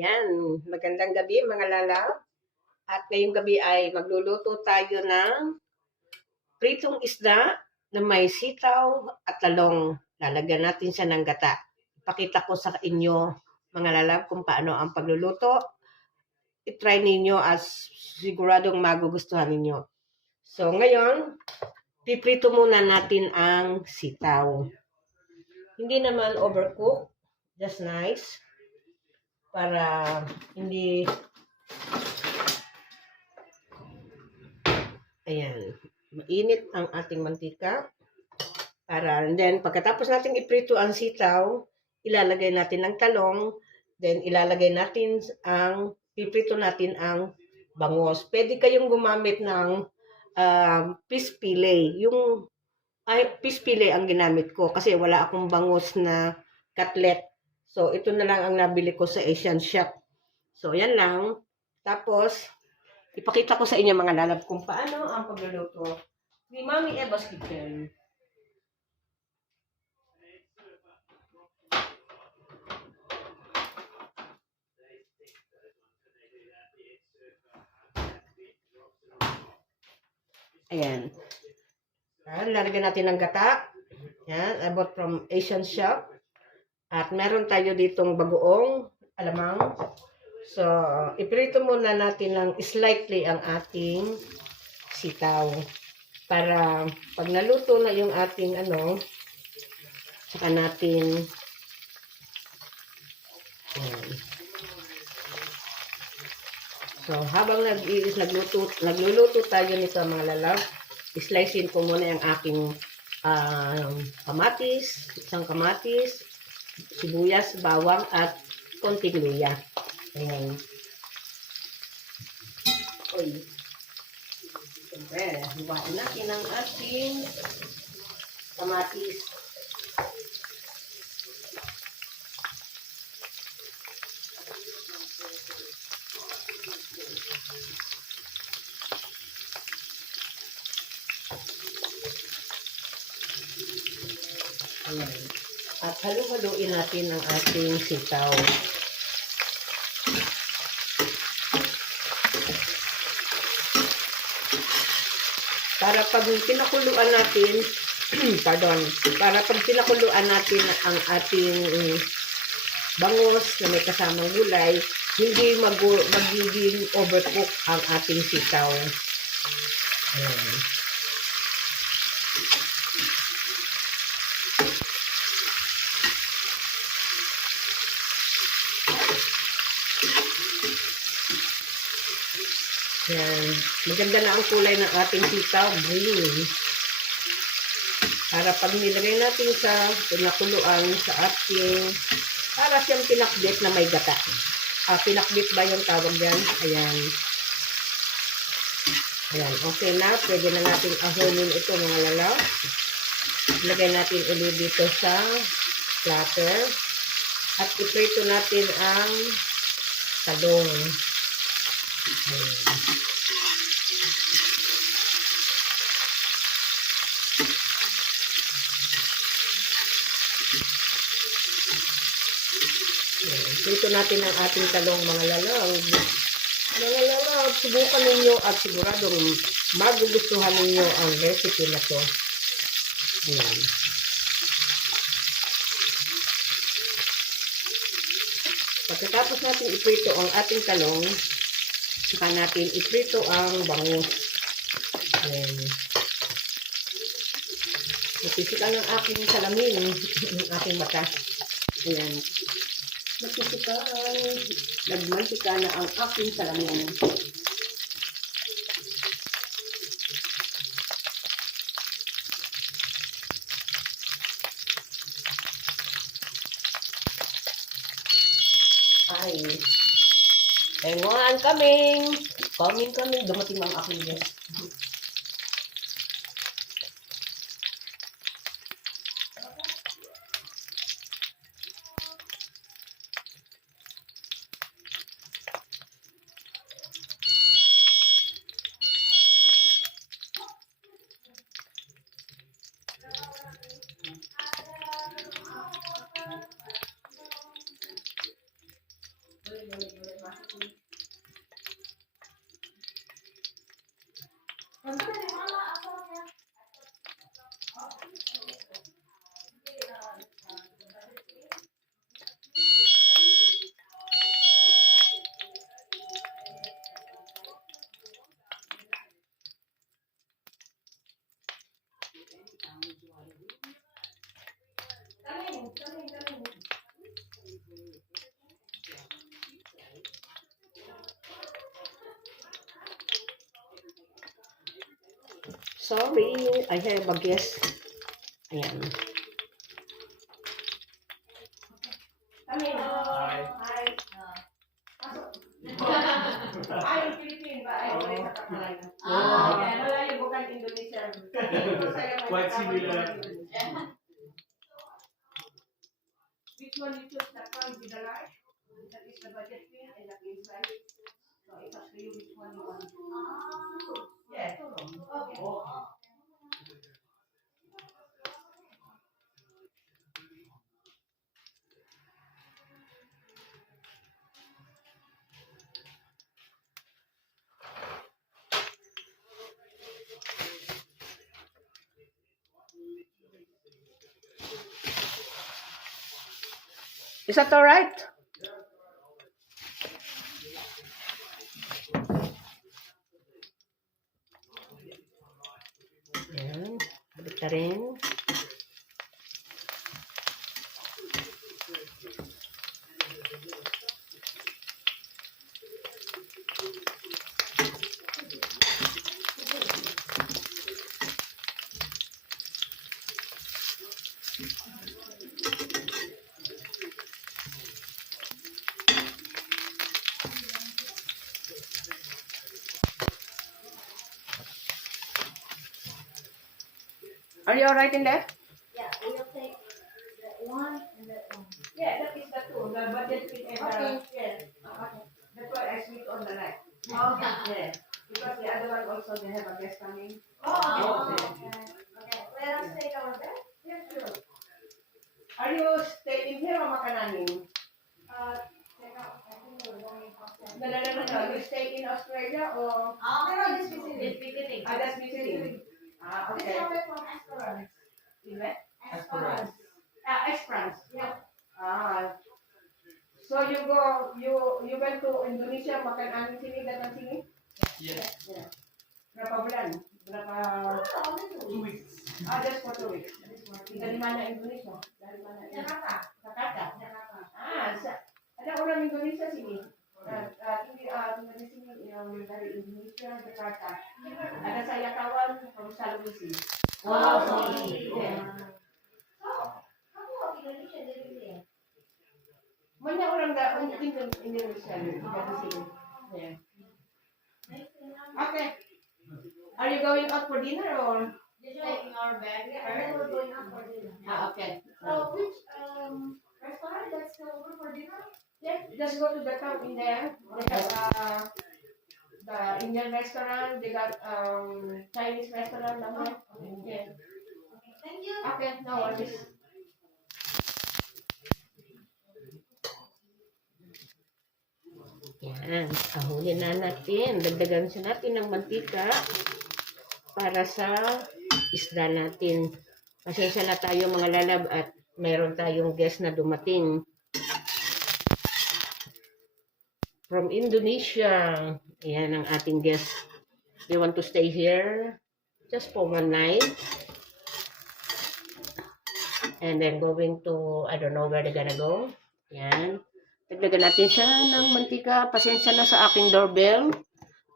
Yan, magandang gabi mga lalab. At ngayong gabi ay magluluto tayo ng pritong isda na may sitaw at talong. Lalagyan natin siya ng gata. Ipakita ko sa inyo mga lalab kung paano ang pagluluto. I-try ninyo as siguradong magugustuhan ninyo. So ngayon, piprito muna natin ang sitaw. Hindi naman overcook, just nice. Para hindi ayan, mainit ang ating mantika. And then, pagkatapos natin iprito ang sitaw, ilalagay natin ang talong, then ilalagay natin piprito natin ang bangos. Pwede kayong gumamit ng fish fillet. Fish fillet ang ginamit ko kasi wala akong bangos na cutlet. So, ito na lang ang nabili ko sa Asian shop. So, yan lang. Tapos, ipakita ko sa inyo mga lalab kung paano ang pagluluto ni Mami Eva's Kitchen. Ayan. Lalagyan natin ng gata. Yan, I bought from Asian shop. At meron tayo ditong bagoong alamang. So, iprito muna natin lang slightly ang ating sitaw. Para pag naluto na yung ating saka natin yan. So, habang nagluluto tayo nito mga lalaw, slicein ko muna yung aking isang kamatis, sibuyas, bawang, at konting luya. Ayan. Uy. Siyempre, hubain natin ang ating kamatis. Ayan. At halu-haluin natin ang ating sitaw. Para pag pinakuluan natin, para pag pinakuluan natin ang ating bangos na may kasamang gulay, hindi magiging overcook ang ating sitaw. Ayan. Yan. Maganda na ang kulay ng ating sitaw, green. Para pag nilagay natin sa pinakuluan sa ating, para siyang pinakbit na may gata. Pinakbit ba yung tawag yan? Ayan. Ayan, okay na. Pwede na natin ahulin ito mga lalaw. Ilagay natin ulit dito sa platter. At iprito natin ang talong. Ayan. Ito natin ang ating talong mga lalaw. Mga lalaw, subukan ninyo at siguradong magugustuhan ninyo ang recipe na to. Ayan. Pagkatapos natin iprito ang ating talong, saka natin iprito ang bangus. Ayan. Napisikan ang aking salamin, ang aking mata. Ayan. Nagmantika na ang aking salamin. Ay. Ayun, coming. Dumating ang aking guest. Sorry, I have a guest. Ayan. Ay, Philippine ba? Ay, wala sa Kapalayan. Malayo bukan Indonesia. Quite similar. Which one you choose? That one with the large? That is the budget meal and the king size. So it's up to you which one you want. Yeah. Okay. Is that all right? Ayan. Balik na rin. Are you all right in there? Yeah, we'll take that one and that one. Yeah, that is the two. The budget meal and Okay. yeah. Okay. That's why I switch on the light. Okay. Yeah. Because the other one also they have a guest coming. Oh, Okay. okay. Let us take our bed. Yeah, sure. Are you staying here or makananin? Take out. I think we're going outside. No. You stay in Australia or? No, just visiting. That's visiting. This Okay. one is from Esperance. In where? Esperance. Esperance. Yeah. So you went to Indonesia makan angin sini datang sini? Yes. Yeah. Berapa bulan? Berapa? Only 2 2 weeks. weeks. Just for 2 weeks. Dari mana Indonesia? Dari mana? Jakarta. Jakarta. Jakarta. Ada orang Indonesia sini. Tinggal di sini yang dari Indonesia Jakarta. Ada saya kawan harus selalu di sini. Oh, sorry. yeah. Kamu Indonesia jadi ya? Banyak orang Indonesia dari sini. Yeah. Okay. Are you going out for dinner or? Just taking our bag. Yeah, and then we're going out for dinner. Okay. So which restaurant that's still open for dinner? Yeah, just go to the town in there. They have the Indian restaurant. They got Chinese restaurant. Yeah. Okay, thank you. Okay, no worries. Yan, ahulin na natin. Dagdagan siya natin ng mantika para sa isda natin. Pasensya na tayo mga lalab at mayroon tayong guest na dumating from Indonesia. Ayan ang ating guest. They want to stay here just for one night. And then going to, I don't know where they're gonna go. Ayan. Dagdagan natin siya ng mantika. Pasensya na sa aking doorbell.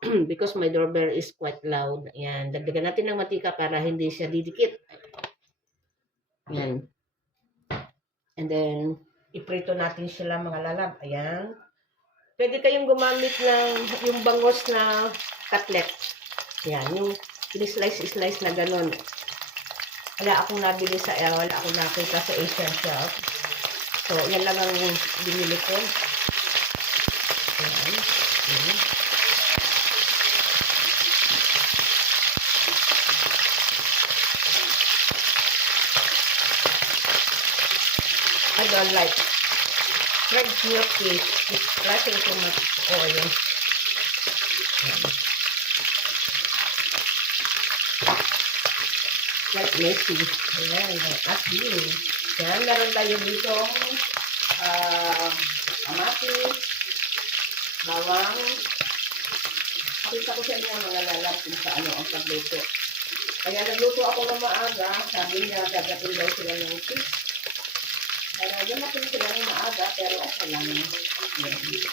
Because my doorbell is quite loud. Ayan. Dagdagan natin ng mantika para hindi siya didikit. Ayan. And then, iprito natin sila mga lalab. Ayan. Pwede kayong gumamit ng yung bangos na cutlet. Ayan. Yung slice na ganun. Wala akong nabili wala akong nakita sa Asian shop. So, yan lang ang binili ko. Ayan. Ayan. I don't like fried gnocchi is splashing too much oil. Like messy. Ayan, asin. Yan, meron tayo dito kamatis, bawang. Pakita ko sa inyo mga lalap kung paano ang pagluto. Kaya nagluto ako ng maaga, sabi niya gagatin daw sila ng fish. Kaya ganatin sila ng maaga, pero okay lang. Yan.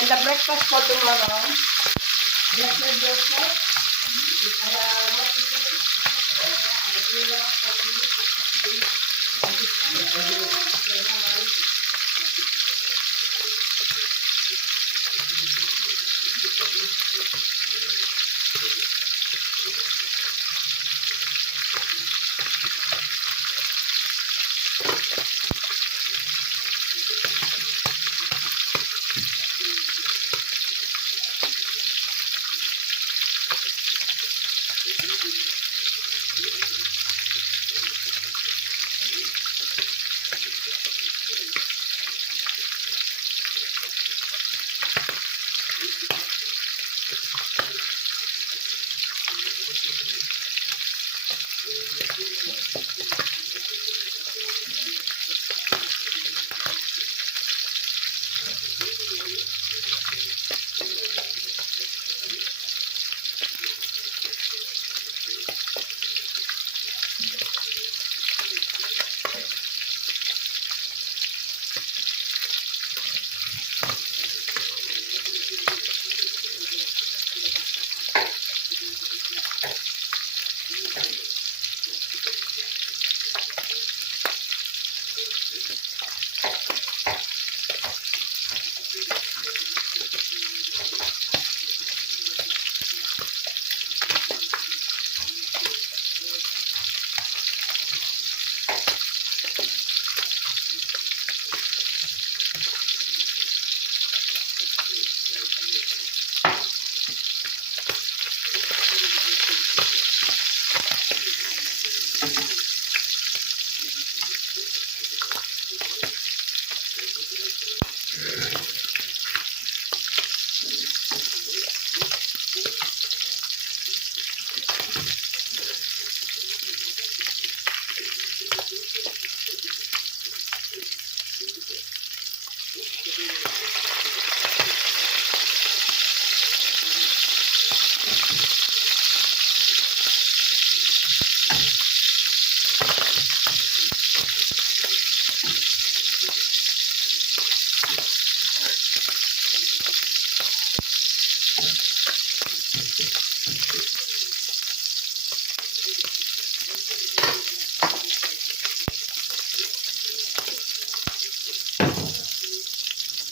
And the breakfast for tomorrow, breakfast breakfast, what is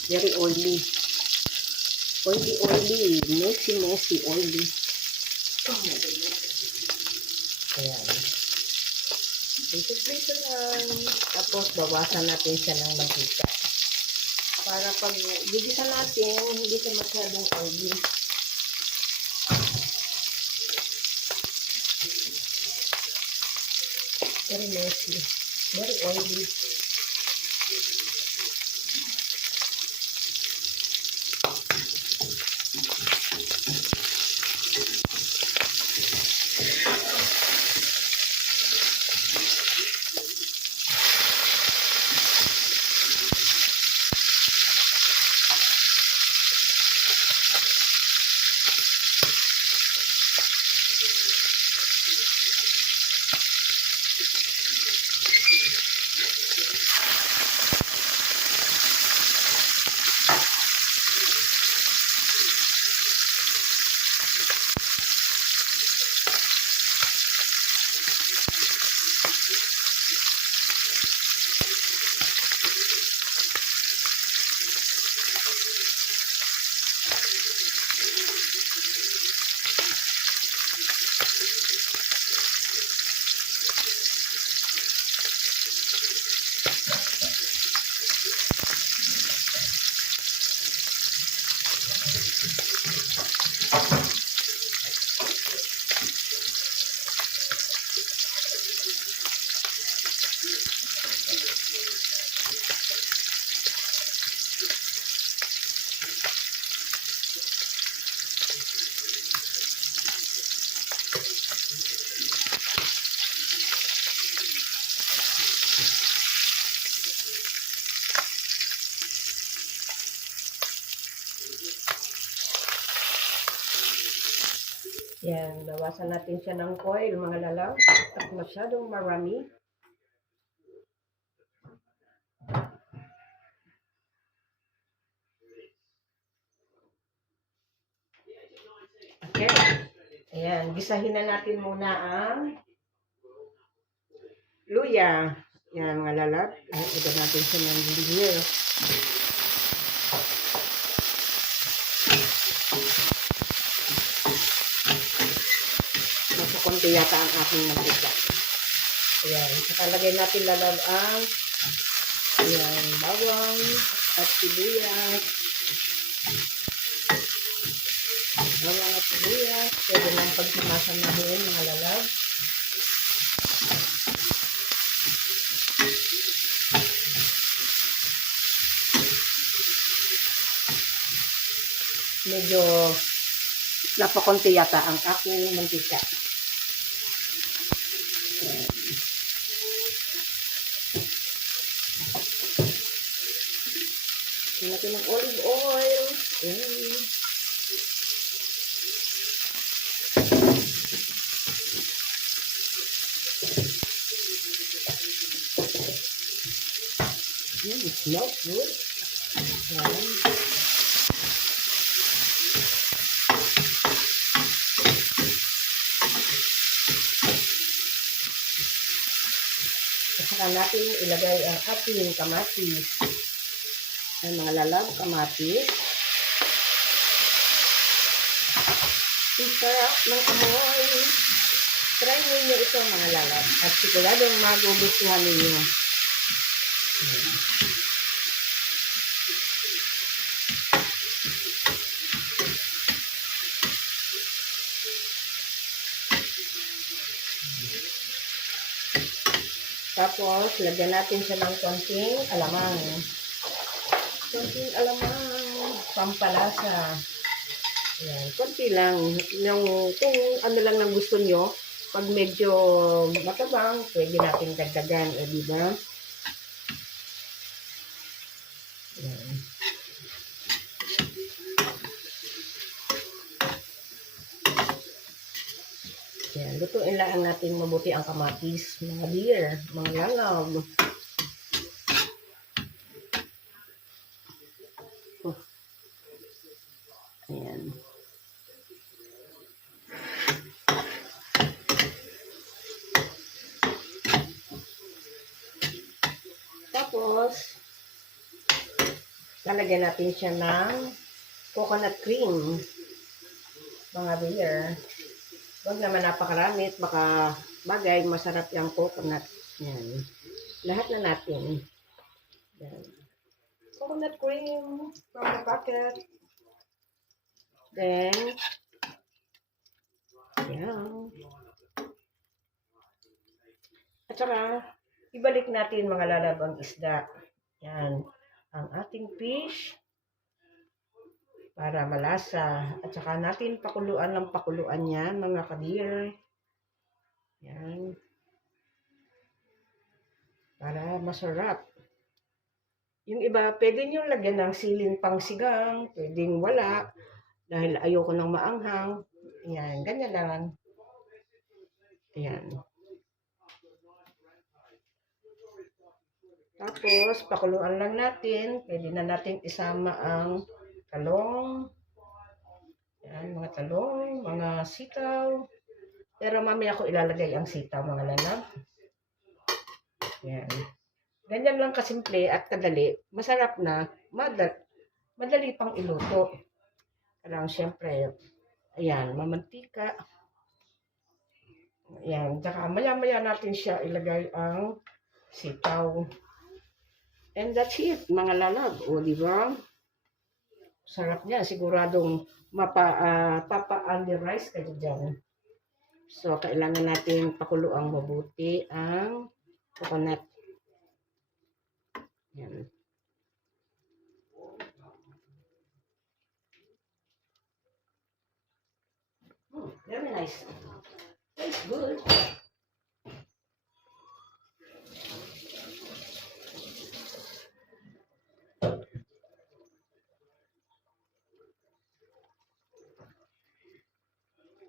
Very oily. Oily. Messy, oily. Oh my goodness. Ayan. Prito lang. Tapos, bawasan natin siya ng mantika. Para pag gigisan natin, hindi siya masyadong oily. Very messy. Very oily. Yan, bawasan natin siya ng oil, mga lalaw. At masyadong marami. Okay. Ayan, gisahin na natin muna ang luya. Yan, mga lalaw. Ito natin siya ng ginger. Konti yata ang aking mantika. Ayan. Saka lagay natin lalaw ang bawang at sibuyas. Bawang at sibuyas. Pwede lang pagsamasan-mahin mga lalaw. Medyo napakonti yata ang aking mantika. Natin ng olive oil. Ayan. It smells good. Ayan. Saka natin ilagay ang ating kamatis. Ay mga lalab, kamatis. Ang sarap ng amoy. Try ninyo ito mga lalab. At siguradong magugustuhan ninyo. Tapos, lagyan natin siya ng konting alamang. Konting alamang. Pampalasa. Ayan, konti lang. Kung ano lang ang gusto nyo, pag medyo matabang, pwede natin dagdagan. Diba? Ayan. Ayan, lutuin lang natin mabuti ang kamatis, mga dear, mga langaw. Ayan. Tapos, lalagyan natin siya ng coconut cream. Mga dear. Huwag naman napakaramit, baka bagay, masarap yung coconut. Yan. Lahat na natin. Yan. Coconut cream from the packet. Then, yan. At saka, ibalik natin mga lalabang isda. Yan. Ang ating fish. Para malasa. At saka natin pakuluan ng pakuluan yan, mga kadir. Yan. Para masarap. Yung iba, pwede nyo lagyan ng siling pangsigang. Pwedeng wala. Dahil ayoko ng maanghang. Yan. Ganyan lang. Yan. Tapos, pakuluan lang natin. Pwede na natin isama ang talong. Yan, mga talong, mga sitaw. Pero mamaya ko ilalagay ang sitaw, mga lalab. Yan. Ganyan lang kasimple at kadali. Masarap na. Madali pang iluto. Kailangan syempre, ayan, mamantika. Ayan, tsaka maya-maya natin siya ilagay ang sitaw. And that's it, mga lalab. O, di ba? Sarap niya. Siguradong papa-under-rice kayo dyan. So, kailangan natin pakuluang mabuti ang coconut. Yan. Very nice. Tastes good.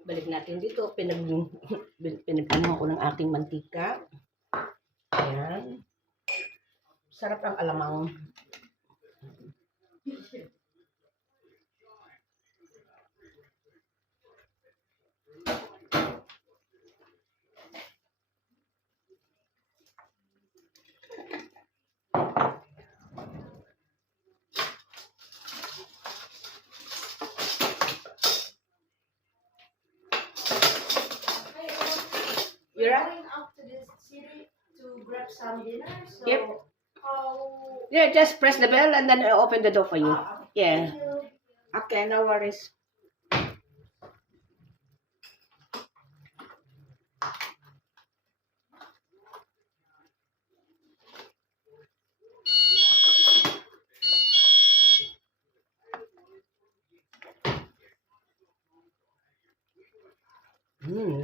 Balik natin dito. Pinagpanuhan ko ng aking mantika. Ayan. Sarap ang alamang. You're right? Going out to the city to grab some dinner. So Yep. how? Yeah, just press the bell and then I'll open the door for you. Yeah. Thank you. Okay, no worries.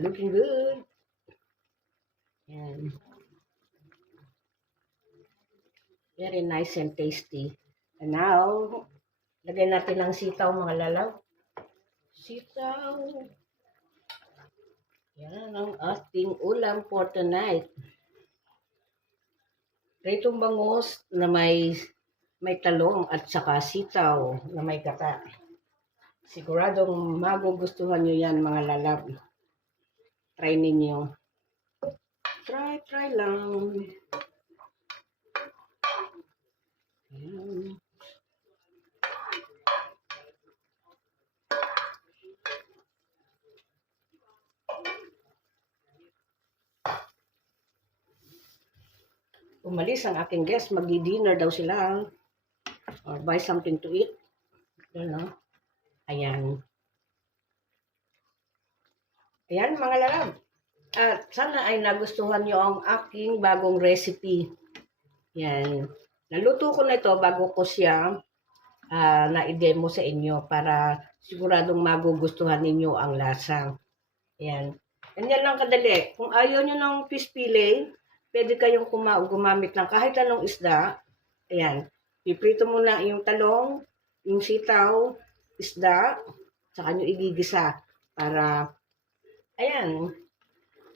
Looking good. Yan. Very nice and tasty. And now, lagay natin ng sitaw, mga lalaw. Sitaw. Yan ang ating ulam for tonight. Pritong bangus na may talong at saka sitaw na may gata. Siguradong magugustuhan nyo yan, mga lalab. Try ninyo. Try lang. Ayan. Umalis ang aking guest, magdi-dinner daw sila or buy something to eat. Ano? Ayan. Ayan mga lalab. At sana ay nagustuhan nyo ang aking bagong recipe. Yan. Naluto ko na ito bago ko siya na-demo sa inyo para siguradong magugustuhan ninyo ang lasa. Ayan. Ganyan lang kadali. Kung ayaw nyo ng fish fillet, pwede kayong gumamit ng kahit anong isda. Ayan. Piprito muna yung talong, yung sitaw, isda, saka nyo igigisa para, ayan.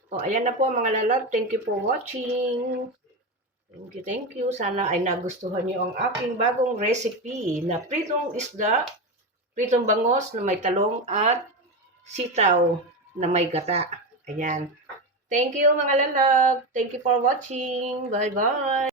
O, ayan na po mga lalab. Thank you for watching. Thank you. Sana ay nagustuhan nyo ang aking bagong recipe na pritong isda, pritong bangos na may talong at sitaw na may gata. Ayan. Thank you mga lalab. Thank you for watching. Bye-bye.